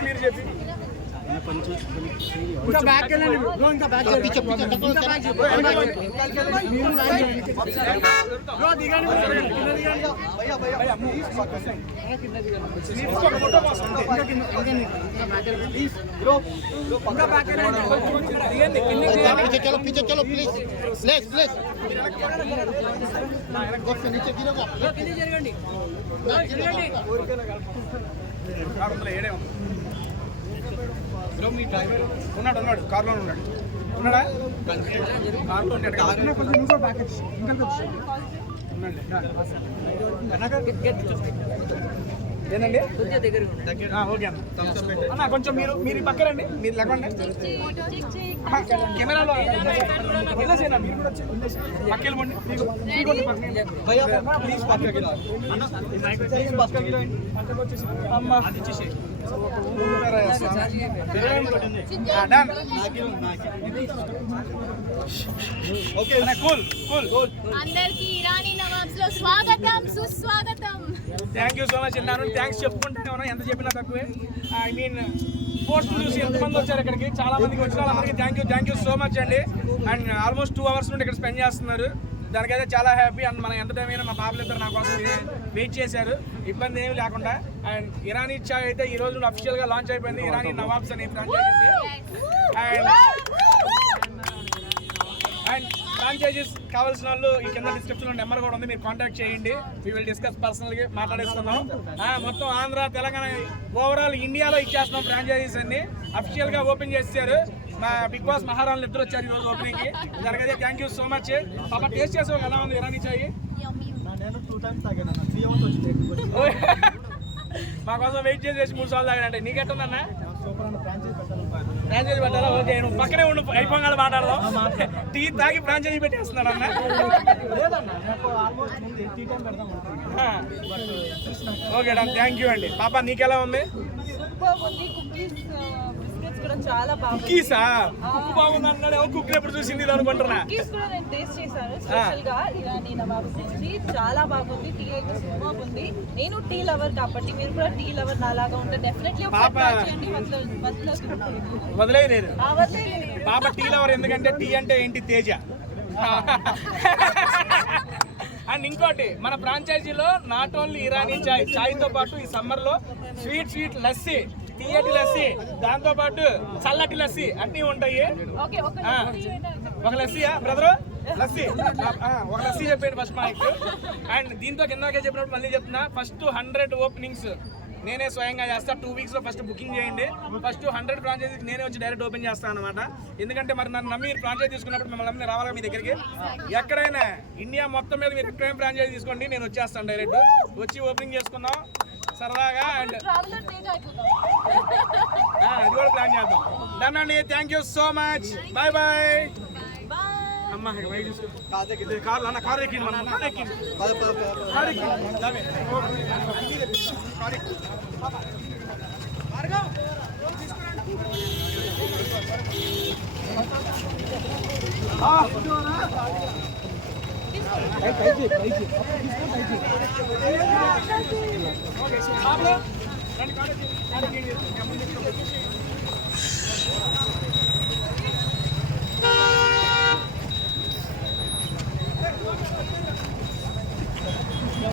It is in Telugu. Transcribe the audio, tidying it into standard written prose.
క్లియర్ చేసి ఇంకా బ్యాక్ వెళ్ళండి బ్రో, ఇంకా బ్యాక్ బ్రో దిగండి భయ్యా భయ్యా బ్రో ఇంకా బ్యాక్ వెళ్ళండి దిగండి पीछे चलो प्लीज प्लीज प्लीज नीचे गिरोगा जरगंడి బ్రో మీ డ్రైవర్ ఉన్నాడు కార్లో ఉన్నాడా కార్లో ఉంటాడు కొంచెం ఇంకో బ్యాక్ ఇంకా ఏంటండి ఓకే అన్న కొంచెం మీరు పక్కరండి, మీరు లేకండి కెమెరాలో వదిలేసేనా, మీరు కూడా పక్కకి పోండి ప్లీజ్ పక్కకి అమ్మా అందరికీ ఇరానీ నవాబ్స్ లో స్వాగతం సుస్వాగతం. Thank you so much. నేను థ్యాంక్స్ చెప్పుకుంటానే ఉన్నా, ఎంత చెప్పినా తక్కువే. ఐ మీన్ పోస్ట్ చూసి ఎంతమంది వచ్చారు ఇక్కడికి, చాలా మందికి వచ్చిన వాళ్ళందరికీ థ్యాంక్ యూ సో మచ్ అండి. అండ్ ఆల్మోస్ట్ 2 hours నుండి ఇక్కడ స్పెండ్ చేస్తున్నారు, దానికైతే చాలా హ్యాపీ. అండ్ మనం ఎంత టైం అయినా మా పాపలు ఇద్దరు నా కోసం వెయిట్ చేశారు, ఇబ్బంది ఏమి లేకుండా. అండ్ ఇరానీ చాయ్ అయితే ఈ రోజు అఫీషియల్గా లాంచ్ అయిపోయింది, ఇరానీ నవాబ్స్ అనే ఫ్రాంచైజీస్. అండ్ ఫ్రాంచైజీస్ కావాల్సిన వాళ్ళు ఈ కింద డిస్క్రిప్షన్లో నెంబర్ కూడా ఉంది, మీరు కాంటాక్ట్ చేయండి. వీ విల్ డిస్కస్ పర్సనల్గా మాట్లాడేసుకుందాం. మొత్తం ఆంధ్ర తెలంగాణ ఓవరాల్ ఇండియాలో ఇచ్చేస్తున్నాం ఫ్రాంచైజీస్ అన్ని. అఫీషియల్గా ఓపెన్ చేశారు, మా బిగ్ బాస్ మహారాణులు ఇద్దరు వచ్చారు ఈరోజు ఓపెనింగ్కి. దానికైతే థ్యాంక్ యూ సో మచ్. పాప టేస్ట్ చేసావు ఎలా ఉంది ఇరానీ చాయ్? మా కోసం వెయిట్ చేసి 3 సార్లు తాగానంటే నీకెట్టుందన్నా? ఫ్రాంచైజీ పెట్టాలా? ఓకే, నువ్వు పక్కనే ఉండు, అయిపోగానే మాట్లాడదాం. టీ తాగి ఫ్రాంచైజీ పెట్టేస్తున్నాడు అన్న. ఓకే డా, థ్యాంక్ యూ అండి. పాప నీకెలా ఉంది? చాలా కుక్కీసా? కుక్ బాగుంది అన్నాడు, కుక్ ఎప్పుడు చూసింది అనుకుంటున్నా. నేను టేస్ట్ చేశాను స్పెషల్ గా ఇరానీ నవాబ్స్ నుంచి, చాలా బాగుంది. టీ అయితే సూపర్ ఉంది. నేను టీ లవర్ కాబట్టి మీరు కూడా టీ లవర్ నాలాగా ఉంటే డెఫినెట్లీ వదిలేదు. పాప టీ లవర్ ఎందుకంటే టీ అంటే ఏంటి తేజ. అండ్ ఇంకోటి, మన ఫ్రాంచైజీలో నాట్ ఓన్లీ ఇరానీ చాయ్తో పాటు ఈ సమ్మర్లో స్వీట్ లస్సీ, తీయటి లస్సీ, దాంతో పాటు చల్లటి లస్సీ అన్నీ ఉంటాయి. ఒక లస్సీయా బ్రదరు? లస్సీ ఒక లస్సీ చెప్పండి ఫస్ట్ మాకు. అండ్ దీంతో కిందకే చెప్పినప్పుడు మళ్ళీ చెప్తున్నా, ఫస్ట్ 100 ఓపెనింగ్స్ నేనే స్వయంగా చేస్తా. 2 weeks ఫస్ట్ బుకింగ్ చేయండి. ఫస్ట్ 100 ఫ్రాంచైజీకి నేనే వచ్చి డైరెక్ట్ ఓపెన్ చేస్తాను అనమాట. ఎందుకంటే మరి నన్ను నమ్మి ఫ్రాంచైజీ తీసుకున్నప్పుడు మిమ్మల్ని నమ్మి రావాలా మీ దగ్గరికి. ఎక్కడైనా ఇండియా మొత్తం మీద మీరు ఎక్కడైనా ఫ్రాంచైజీ తీసుకోండి, నేను వచ్చేస్తాను డైరెక్ట్. వచ్చి ఓపెనింగ్ చేసుకుందాం సరదాగా. అండ్ అది కూడా ప్లాన్ చేద్దాం. డన్ అండి, thank you so much, bye bye. అమ్మ కార్లు అన్న, కార్ ఎక్కింది మన, కార్ ఎక్కింది.